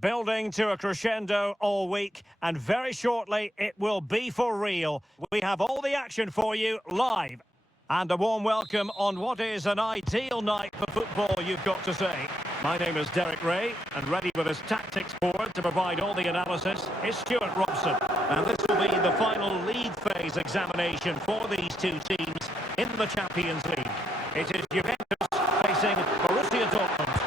Building to a crescendo all week, and very shortly it will be for real. We have all the action for you live. And a warm welcome on what is an ideal night for football, you've got to say. My name is Derek Ray, and ready with his tactics board to provide all the analysis is Stuart Robson. And this will be the final league phase examination for these two teams in the Champions League. It is Juventus facing Borussia Dortmund.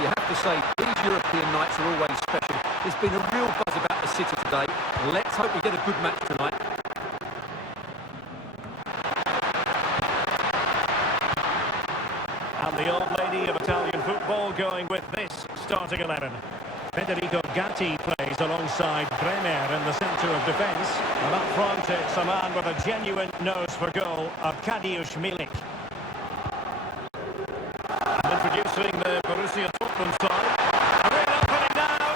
You have to say, these European nights are always special. There's been a real buzz about the city today. Let's hope we get a good match tonight. And the old lady of Italian football going with this starting 11. Federico Gatti plays alongside Bremer in the centre of defence. And up front it's a man with a genuine nose for goal, Arkadiusz Milik. And introducing the Borussia Dortmund side. A real opening now.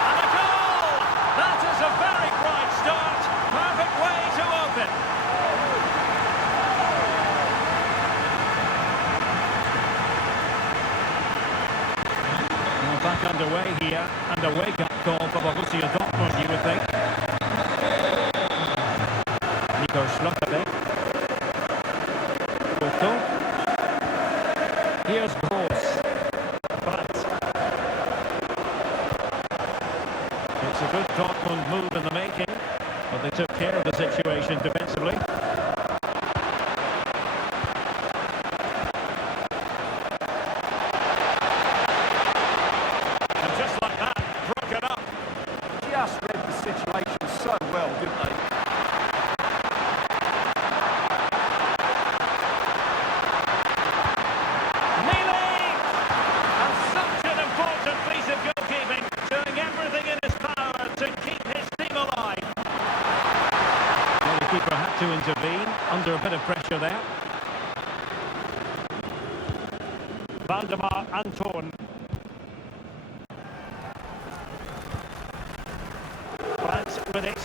And a goal! That is a very bright start. Perfect way to open. Well, back underway here. And a wake-up call for Borussia Dortmund, you would think. Nico Schlotterbeck. Porto. Here's Gross. But it's a good Dortmund move in the making, but they took care of the situation defensively. And just like that, broke it up. Just read the situation so well, didn't they? Keeper had to intervene under a bit of pressure there. Valdemar Anton. France with it.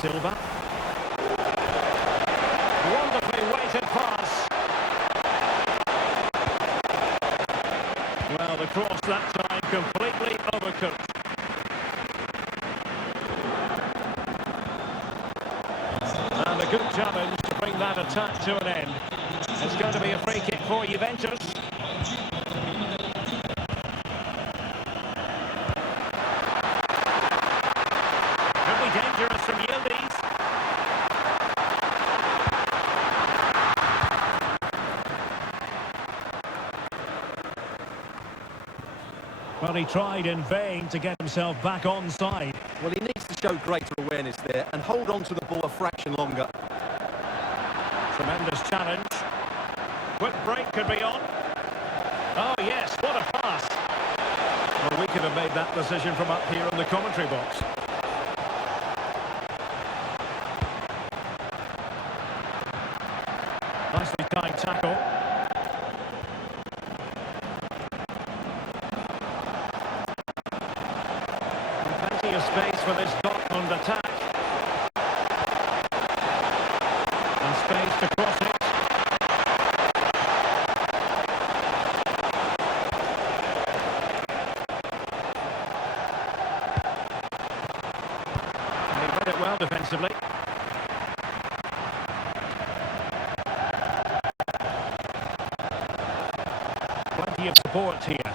Silva. Wonderfully weighted pass. Well, the cross that time completely overcooked. And a good challenge to bring that attack to an end. It's going to be a free kick for Juventus. Could be dangerous from Yildiz. Well, he tried in vain to get himself back onside. Well, he needs to show greater awareness there and hold on to the ball a fraction longer. Tremendous challenge. Quick break could be on. Oh, yes, what a pass. Well, we could have made that decision from up here in the commentary box. Nicely timed tackle. Plenty of space for this Dortmund attack. And space to cross it. And he read it well defensively. Plenty of support here.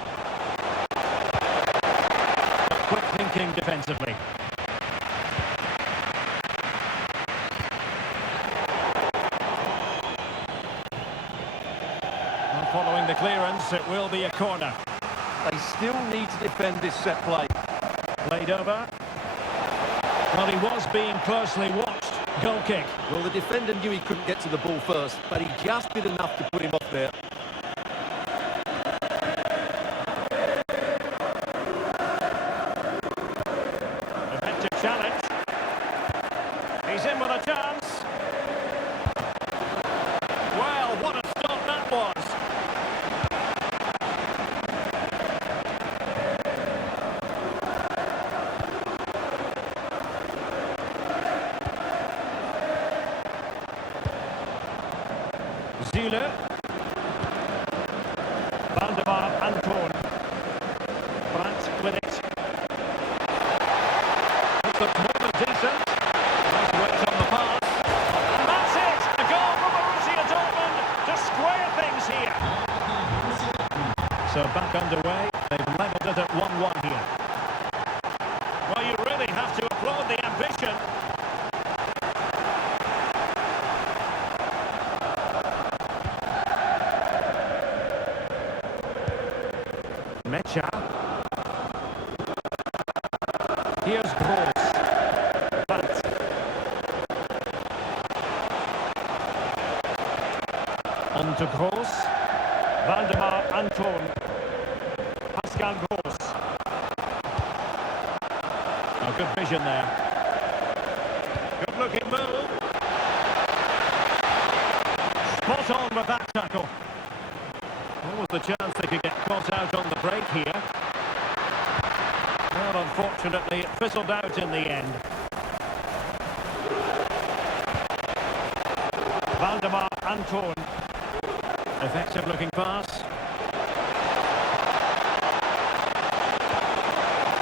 Quick thinking defensively. And following the clearance, it will be a corner. They still need to defend this set play. Played over. Well, he was being closely watched. Goal kick. Well, the defender knew he couldn't get to the ball first, but he just did enough to put him off there. Effective challenge. He's in with a chance. Well, what a stop that was. Zule. Valdemar Anton. So back underway. They've levelled it at 1-1 here. Well, you really have to applaud the ambition. Mecha. Here's Gross. But on to Gross. Valdemar Anton. Pascal Gross. Oh, good vision there. Good looking move. Spot on with that tackle. What was the chance they could get caught out on the break here? Well, unfortunately, it fizzled out in the end. Valdemar Anton. Effective looking pass.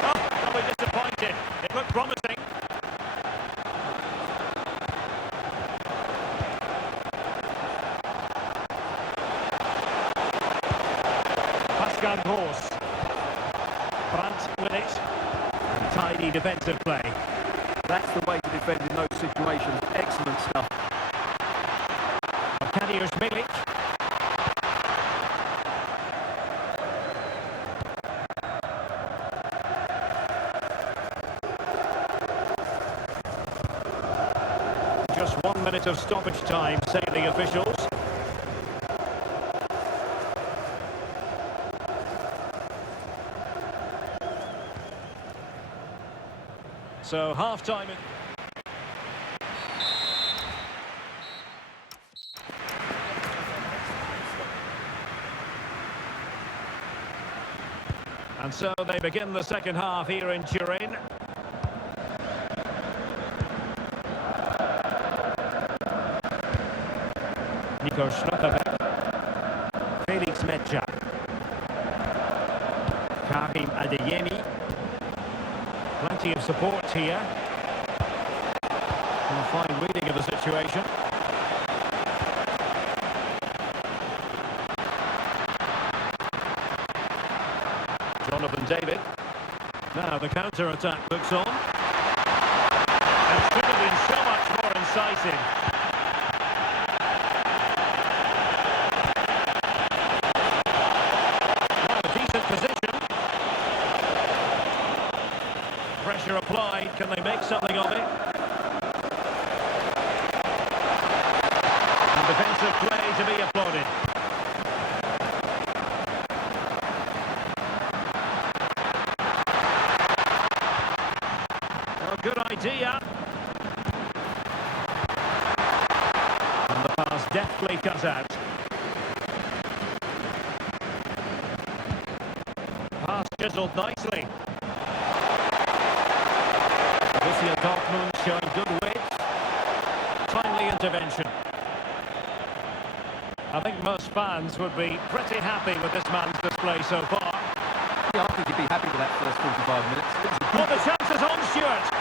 Oh, probably disappointed. It looked promising. Pascal Gross. Brandt with it. And tidy defensive play. That's the way to defend in those situations. Excellent stuff. Arkadiusz Milik. Just 1 minute of stoppage time, say the officials. So half-time. And so they begin the second half here in Turin. Nico Schlotterbeck. Felix Mecha. Karim Adeyemi. Plenty of support here. And a fine reading of the situation. Jonathan David. Now the counter-attack looks on. And should have been so much more incisive. Well, a decent position. Pressure applied. Can they make something of it? And defensive play to be applauded. Good idea. And the pass deftly cut out. Pass chiseled nicely. Borussia Dortmund showing good width. Timely intervention. I think most fans would be pretty happy with this man's display so far. Yeah, I think he'd be happy with that first 45 minutes. Well, the chance is on, Stuart.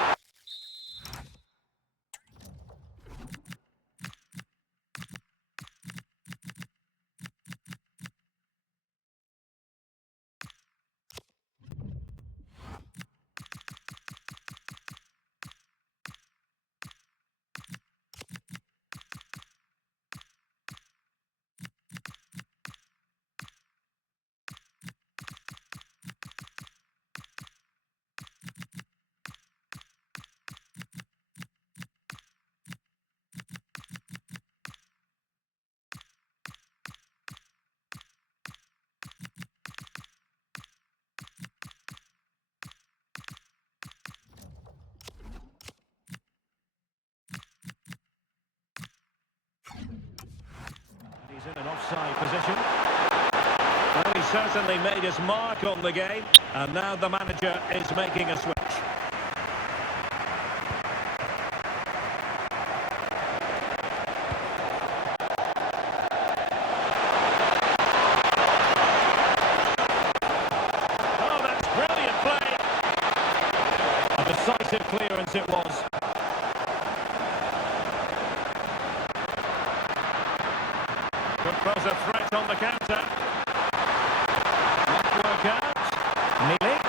He's in an offside position. Well, he certainly made his mark on the game, and now the manager is making a switch. Oh, that's brilliant play. A decisive clearance it was. Could pose a threat on the counter. work out. Milik.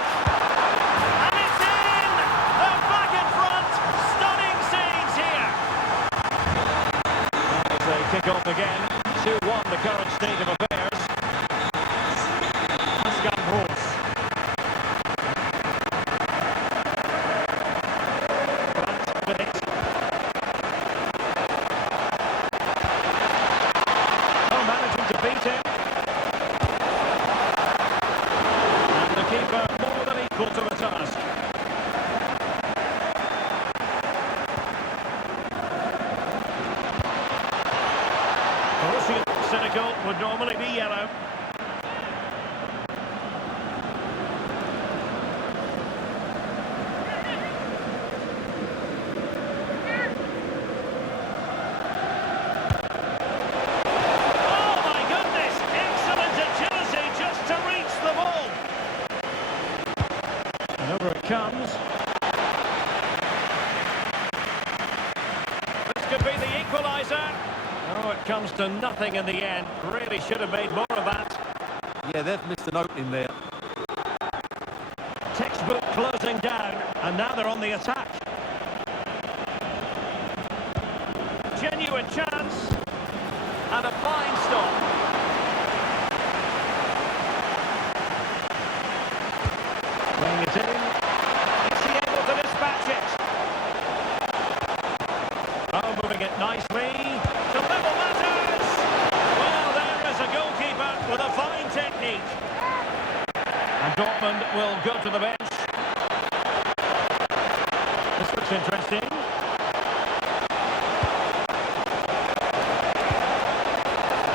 And it's in! They're back in front! Stunning scenes here! As they kick off again, 2-1 the current state of affairs. Pascal Gross. Grant with it. Oh, managing to beat him. And the keeper more than equal to the task. Borussia cynical would normally be yellow. Oh my goodness! Excellent agility just to reach the ball. And over it comes. This could be the equaliser. Oh, it comes to nothing in the end. Really should have made more of that. Yeah, they've missed an opening there. Textbook closing down, and now they're on the attack. Genuine chance, and a fine stop. Playing it in. Is he able to dispatch it? Oh, moving it nicely. To level matters! Well, there is a goalkeeper with a fine technique. And Dortmund will go to the bench. This looks interesting.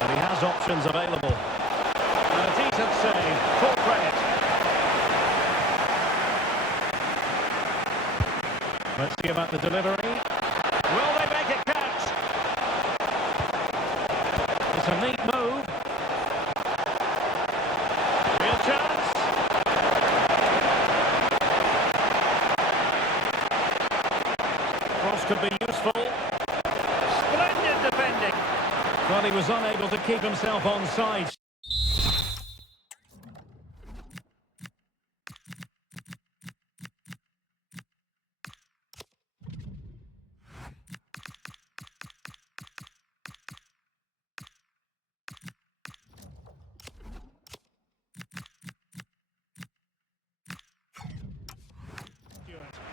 And he has options available. And a decent save, full credit. Let's see about the delivery. Will they make it count? It's a neat move. Real chance. Cross could be useful. Splendid defending. But he was unable to keep himself on side.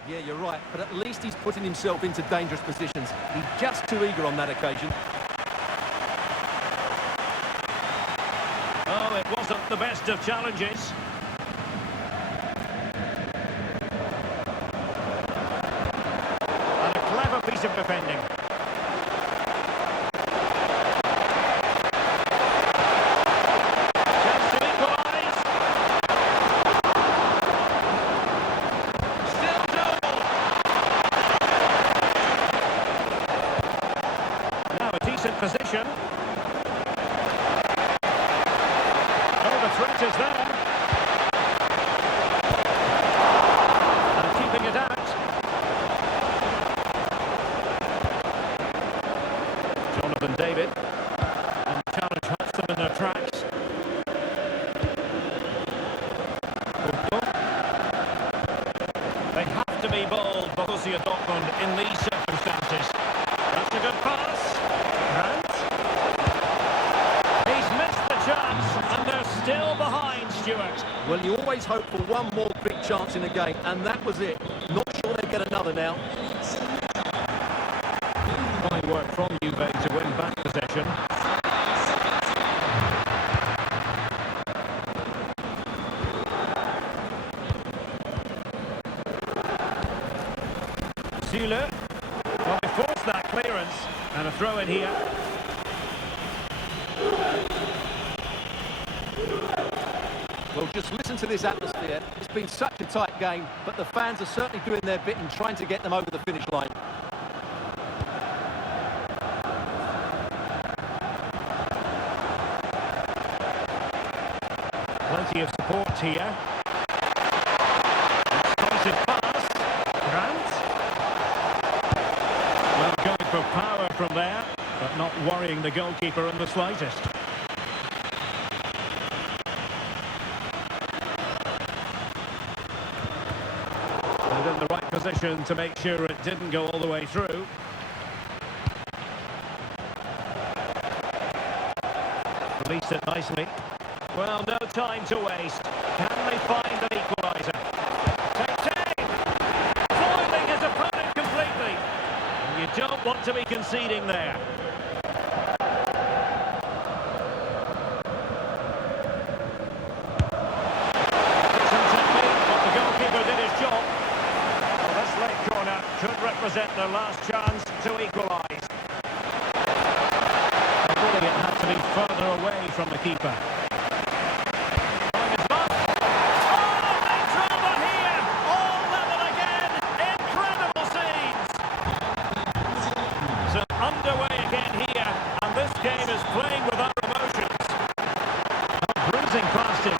Yeah, you're right, but at least he's putting himself into dangerous positions. He's just too eager on that occasion. Oh, it wasn't the best of challenges. And a clever piece of defending. Chance to equalise. Still double. Now a decent position. The threat is there. And keeping it out. Jonathan David. And the challenge halts them in their tracks. They have to be bold, Borussia Dortmund, in these circumstances. That's a good pass. And he's missed the chance, and they're still behind, Stuart. Well, you always hope for one more big chance in a game, and that was it. Not sure they'll get another now. Fine work from Juve to win back possession. Zule. Well, they forced that clearance, and a throw in here. Well, just listen to this atmosphere. It's been such a tight game, but the fans are certainly doing their bit in trying to get them over the finish line. Plenty of support here. Explosive pass. Grant. Well, going for power from there, but not worrying the goalkeeper in the slightest. position to make sure it didn't go all the way through. Released it nicely. Well, no time to waste. Can they find an equaliser? Takes aim! Foiling his opponent completely. You don't want to be conceding there. Decent technique, but the goalkeeper did his job. Well, this late corner could represent their last chance to equalise. Really, it had to be further away from the keeper. Time is up. Oh, big drama here! All level again! Incredible scenes! So underway again here, and this game is playing without emotions. Bruising past him.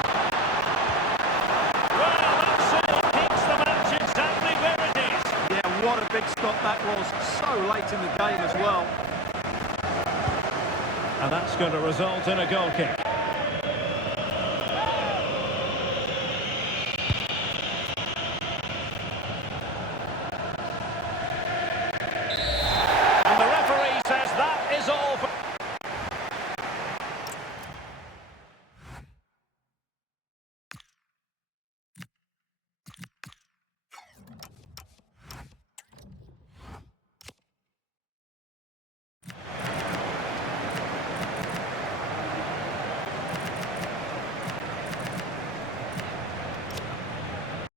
Well, that's it. Keeps the match exactly where it is. Yeah, what a big stop that was. So late in the game as well. And that's going to result in a goal kick.